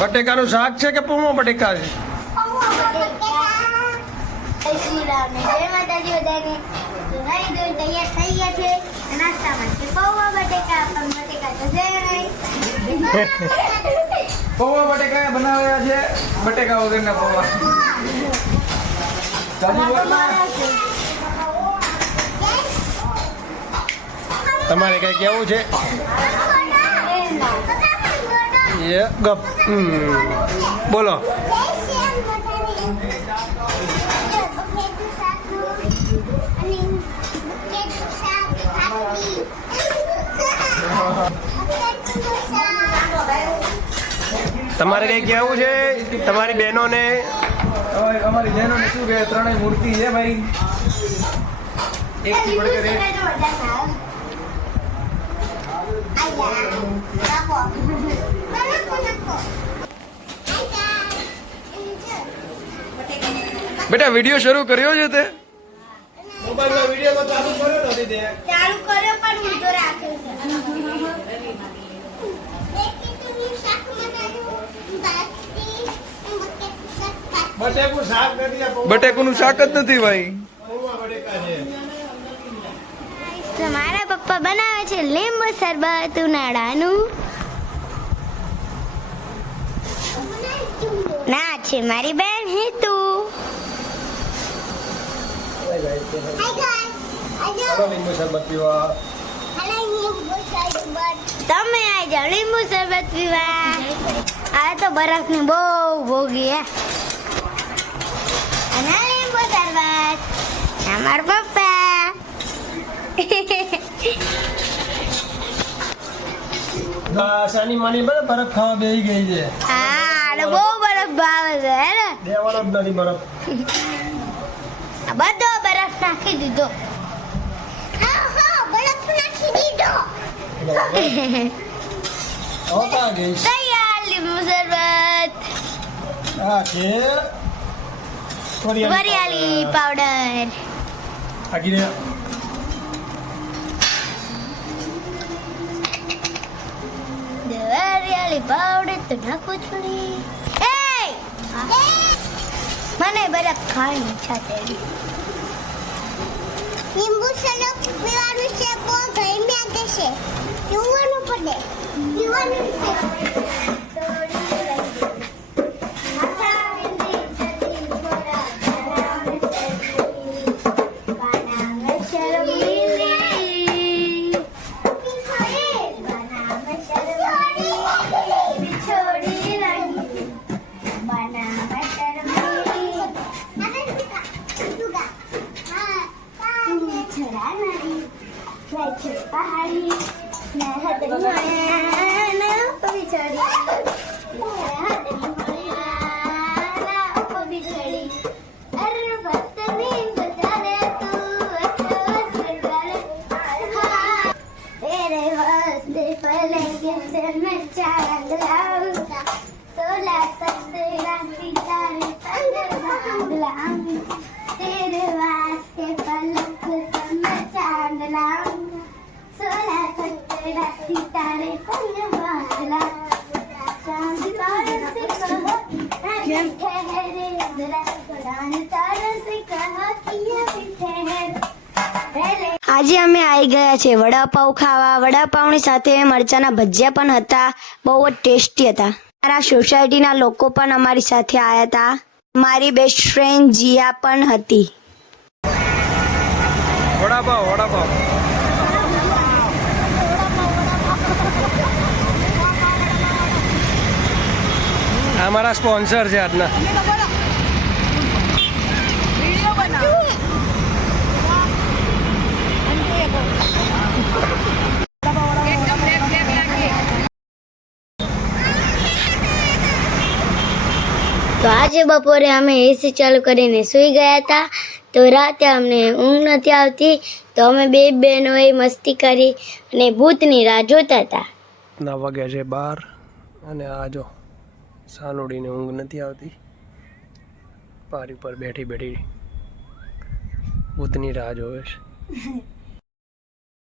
બટેકાનું શાક છે કે પૌવા બટેકા છે? પૌવા બટેકા બનાવ્યા છે, બટેકા વગરના પૌવા. તમારે કઈ કેવું છે? ગપ બોલો. તમારે કઈ કેવું છે તમારી બહેનોને? અમારી બહેનોને શું કે ત્રણેય મૂર્તિ છે ભાઈ, એક થી પડકે એક. બેટા વિડિયો શરૂ કર્યો છે તે? મોબાઈલમાં વિડિયો તો ચાલુ કર્યો નથી તે. ચાલુ કર્યો પણ ઊંધો રાખ્યો છે. બટેકુનું શાક જ નથી ભાઈ. મારા પપ્પા બનાવે છે લીંબુ શરબત ઉનાળાનું. ના છે મારી બેન હેતુ. તમે આ જાઓ લીંબુ શરબત પીવા. આ તો બરફની બહુ ભોગી હે. અને લીંબુ શરબત અમારા પપ્પા. સાની માની બરફ ખાવા બેસી ગઈ છે. હા બહુ બરફ ભાવે છે હે ને. દેવાનો જ નથી બરફ. બધો બરફ નાખી દીધો. હા બરફ નાખી દીધો. તૈયાર લીંબુ શરબત. આ છે વરિયાળી પાવડર. આગળ વરિયાળી પાવડર તો નાખવું જ પડે. મને બરફ ખાવાની ઈચ્છા થઈ. લીંબુ શરબત પીવાનું છે બહુ ગરમી લાગે છે. પીવાનું પડે. પીવાનું છે. આજે અમે આવી ગયા છે વડાપાઉં ખાવા. વડાપાઉંની સાથે મરચાના ભજીયા પણ હતા, બહુ જ ટેસ્ટી હતા. મારા સોસાયટીના લોકો પણ અમારી સાથે આવ્યા હતા. મારી બેસ્ટ ફ્રેન્ડ જીયા પણ હતી. વડાપાઉં વડાપાઉં અમારા સ્પોન્સર છે આજના. તો આજે બપોરે અમે એસી ચાલુ કરીને સૂઈ ગયા હતા. તો રાતે અમને ઊંઘ નથી આવતી, તો અમે બે બહેનોએ મસ્તી કરી અને ભૂતની રાહ જોતા હતા. ના વાગ્યા છે 12 અને આ જો સાનુડીને ઊંઘ નથી આવતી, પારી પર બેઠી બેઠી ભૂતની રાહ જોવે છે.